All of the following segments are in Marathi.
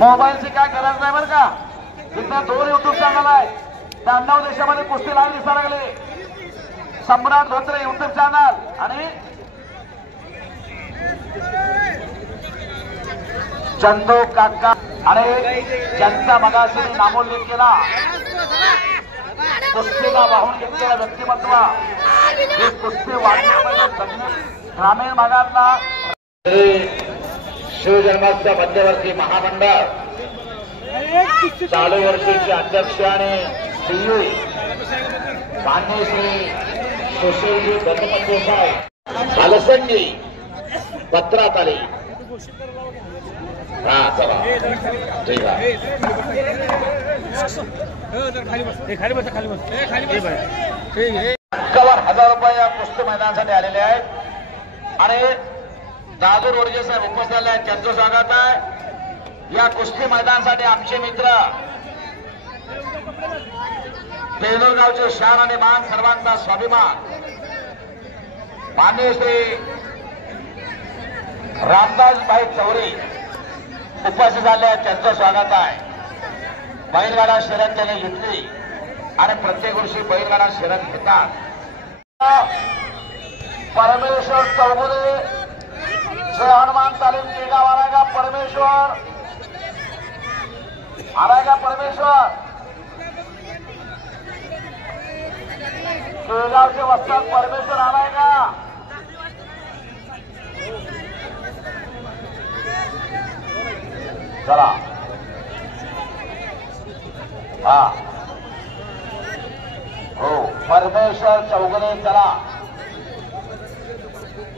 मोबाईलची काय गरज नाही बरं का. तिथं 2 युट्यूब चॅनल आहे. 92 देशामध्ये कुस्ती लाईव्ह दिसायला लागले. सम्राट धोत्रे युट्यूब चॅनल आणि चंदू काका आणि ज्यांचा मगाशी नामोल्लेख केला कुस्तीला वाहून घेतलेला व्यक्तिमत्व हे कुस्ती वाढण्यामध्ये ग्रामीण भागातला शिवजन्माचा मध्यवर्ती महामंडळ चालू वर्षीचे अध्यक्ष आणि सीईओ मान्य श्री सुशीलजी गणपती साहेब अलसंगी पत्रात आले. हा चला ठीक आहे. 51,000 रुपये या कुस्ती मैदानासाठी आलेले आहेत आणि दादूर ओरजे साहेब उपस्थित झाले आहेत. त्यांचं स्वागत आहे. या कुस्ती मैदानासाठी आमचे मित्र बेलूरगावचे शान आणि मान सर्वांचा स्वाभिमान मान्य श्री रामदासभाई चौरे उपस्थित झाले आहेत. त्यांचं स्वागत आहे. बैलगाडा शर्यत त्यांनी घेतली आणि प्रत्येक वर्षी बैलगाडा शर्यत घेतात. परमेश्वर चौगुले जय हनुमान तालीम केगाव आलाय का परमेश्वर? आलाय का परमेश्वर? केगावचे वस्ताद परमेश्वर आलाय का? चला हा हो परमेश्वर चौगुले. चला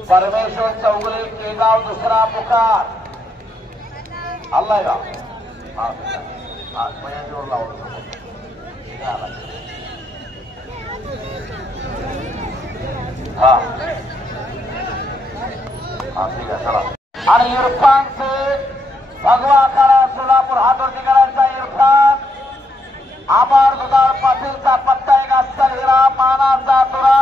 परमेश्वर चौगुले केगाव दुसरा पुकार आलाय का? हा जोर लावलं हा ठीक आहे. चला आणि इरफानचे भगवा काळा सोलापूर हातवरती करायचा इरफान आभार दुधाळ पाटीलचा पत्ता एक अस्सल हिरा मानाचा तुरा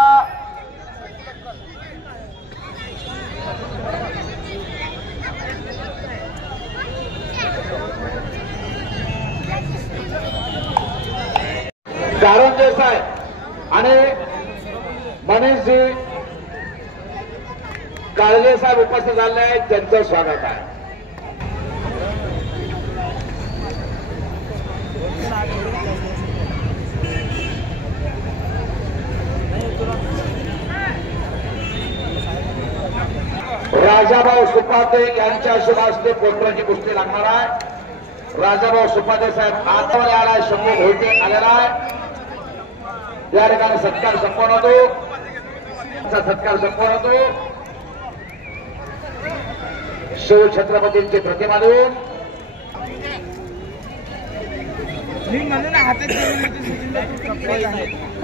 कारंजे साहेब आणि मनीषजी काळजे साहेब उपस्थित झाले आहेत. त्यांचं स्वागत आहे. राजाभाऊ सुपाते यांच्या शुभ हस्ते पोटराची कुस्ती लागणार आहे. राजाभाऊ सुपाते साहेब आतमध्ये आलाय. शंभू भोईटे आलेला आहे. या ठिकाणी सत्कार संपन्न होतो. सत्कार संपन्न होतो. शिव छत्रपतींची प्रतिमा देऊन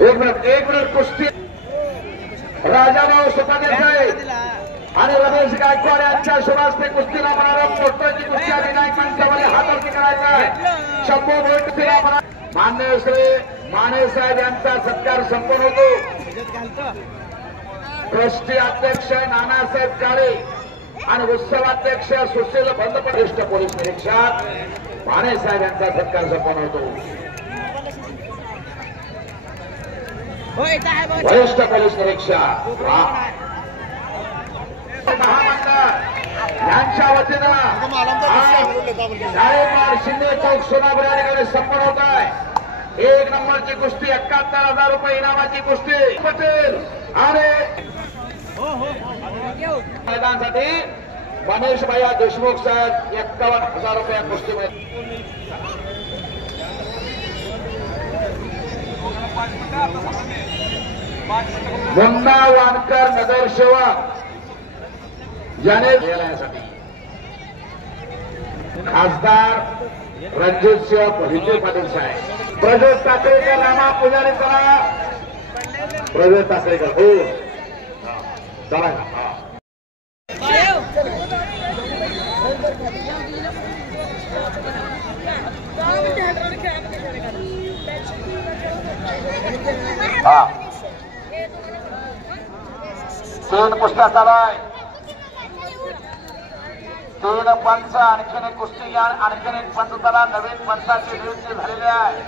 एक मिनिट कुस्ती राजाभाऊ सुपाते साहेब आणि रमेश गायकवाड यांच्या शुभास्ते कुस्तीला म्हणणारा पोटराची कुस्ती विनायक माणसामध्ये हातावरती करायचा आहे. शंभू भोईटेला म्हणा मान्य श्री माने साहेब यांचा सत्कार संपन्न होतो. ट्रस्टी अध्यक्ष नानासाहेब काळे आणि उत्सवाध्यक्ष सुशील बंदपरिष्ठ पोलीस निरीक्षक माने साहेब यांचा सत्कार संपन्न होतो. वरिष्ठ पोलीस निरीक्षक महामंडळ यांच्या वतीनं शिंदे चौक सोनापूर या ठिकाणी संपन्न होत आहे. 1 नंबरची कुस्ती 71,000 रुपये इनामाची कुस्ती पटेल आणि मैदानासाठी मनीष भैया देशमुख साहेब 51,000 रुपये कुस्तीमध्ये. मुन्ना वानकर नगरसेवक याने खासदार रणजित सिंह हिंदू पाटील साहेब प्रज्योत ताकरेकर रामा पुजारी चला प्रज्योत ताकरेकर हो चला हा 3 कुस्त्या चालू आहे. तीन पंच आणखीन एक कुस्ती घ्या आणखीन एक पंच त्याला नवीन पंचाची नियुक्ती झालेली आहे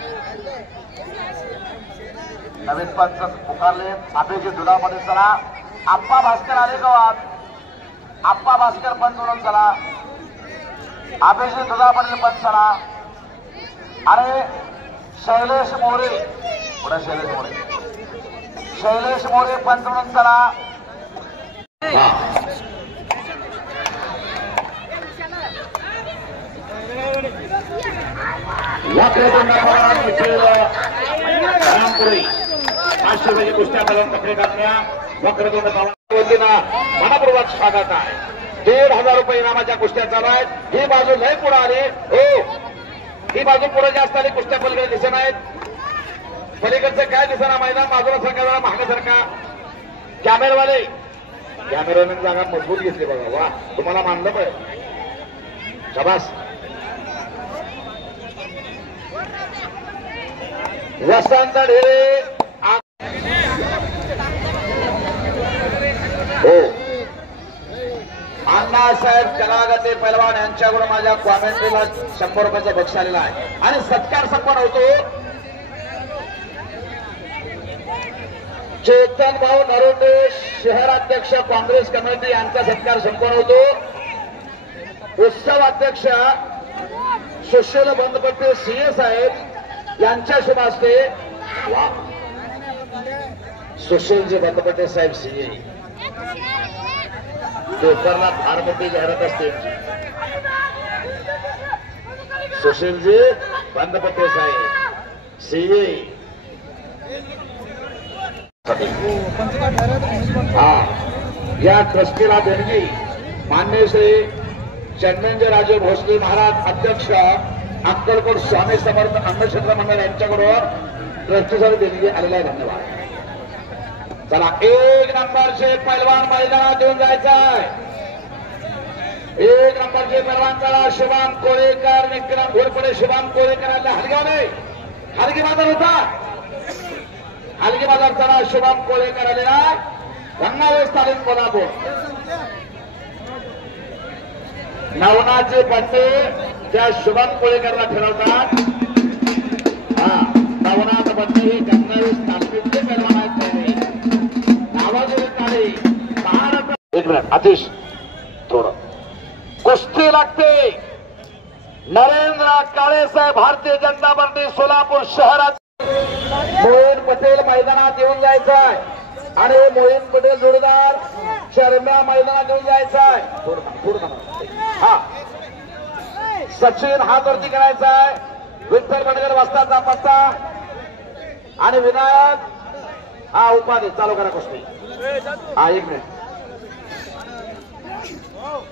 नवीन पंच पुकारले अभिजित दुधामध्ये चला आप्पा भास्कर आले गावात आप्पा भास्कर पंच म्हणून चला अभिजित दुधामध्ये पंच चला अरे शैलेश मोरे पुढे शैलेश मोरे पंच म्हणून चला आश्चर्याची कुस्त्या करून कपडे घातल्या वक्रतुंड वतीनं मनपूर्वक स्वागत आहे 1,500 रुपये इनामाच्या कुस्त्या चालू आहेत ही बाजू लय पुढे आली हो ही बाजू पुढे जास्त आली कुस्त्या पलीकडे दिसत आहेत पलीकडचं काय दिसणार मैदान बाजूला सरका जरा मागण्यासारखा कॅमेरावाले कॅमेराने जागा मजबूत घेतली बघा वा तुम्हाला मानलं पाहिजे शाबास वसंत ढेरे हो अण्णासाहेब कलागते पैलवान यांच्याकडून माझ्या कॉमेंट्रीला 100 रुपयाचा बक्षीस आलेला आहे आणि सत्कार संपन्न होतो चेतन भाऊ नरोटे शहराध्यक्ष काँग्रेस कमिटी यांचा सत्कार संपन्न होतो उत्सव अध्यक्ष सुशील बंदपट्टे सीए साहेब यांच्या शुभ हस्ते वा सुशीलजी बंदपट्टे साहेब सीए पेपरला फार मोठी जाहिरात असते सुशीलजी बंदपट्टे साहेब सीए हा या ट्रस्टीला देणगी मान्य श्री चंदनजी राजे भोसले महाराज अध्यक्ष अक्कलकोट स्वामी समर्थ अन्नक्षेत्र मंडळ यांच्याकडून ट्रस्टीसाठी देणगी आलेला आहे धन्यवाद चला 1 नंबरचे पैलवान मैदानात येऊन जायचं आहे 1 नंबरचे पैलवान चला शिवाम कोळेकर विक्रम घोरपडे शिवाम कोळेकर हलगावले हलगी बाजार होता हलगी बाजार चला शिवाम कोळेकर आलेला गंगावेश तालीम कोल्हापूर नवनाचे पट्टे त्या शुभम कोळेकरला ठरवतात हा नवनाथ पट्टे हे गंगावेश तालमीचे पैलवान आहेत एक मिनिट आतिश थोडं कुस्ती लागते नरेंद्र काळेसाहेब भारतीय जनता पार्टी सोलापूर शहरात मोहीन पटेल मैदानात येऊन जायचं आहे आणि मोहीन पटेल जोडीदार शर्म्या मैदानात येऊन जायचं आहे हा सचिन हात वरती करायचा आहे विठ्ठल बडगर वस्ताचा पत्ता आणि विनायक हा उपाधी चालू करा कुस्ती हा 1 मिनिट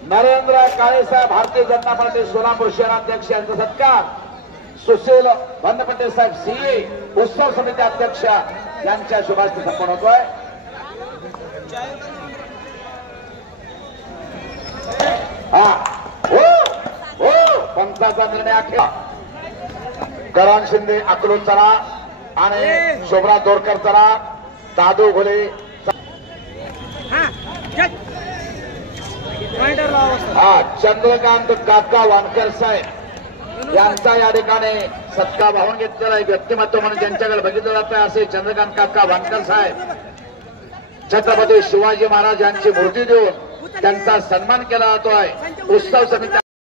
नरेंद्र काळेसाहेब भारतीय जनता पार्टी सोलापूर शहराध्यक्ष यांचा सत्कार सुशील बंदपट्टे साहेब सीए उत्सव समिती अध्यक्ष यांच्या शुभास्ते संपन्न होतोय हा हो हो पंचाचा निर्णय अखेर करण शिंदे अकलूज चला आणि शोभरा दोरकर चला दादू घोले हा चंद्रकांत काका वानकर साहेब यांचा या ठिकाणी सत्कार वाहून घेतलेला आहे व्यक्तिमत्व म्हणून ज्यांच्याकडे बघितलं जात आहे असे चंद्रकांत काका वानकर साहेब छत्रपती शिवाजी महाराज यांची मूर्ती देऊन त्यांचा सन्मान केला जातो आहे उत्सव समिती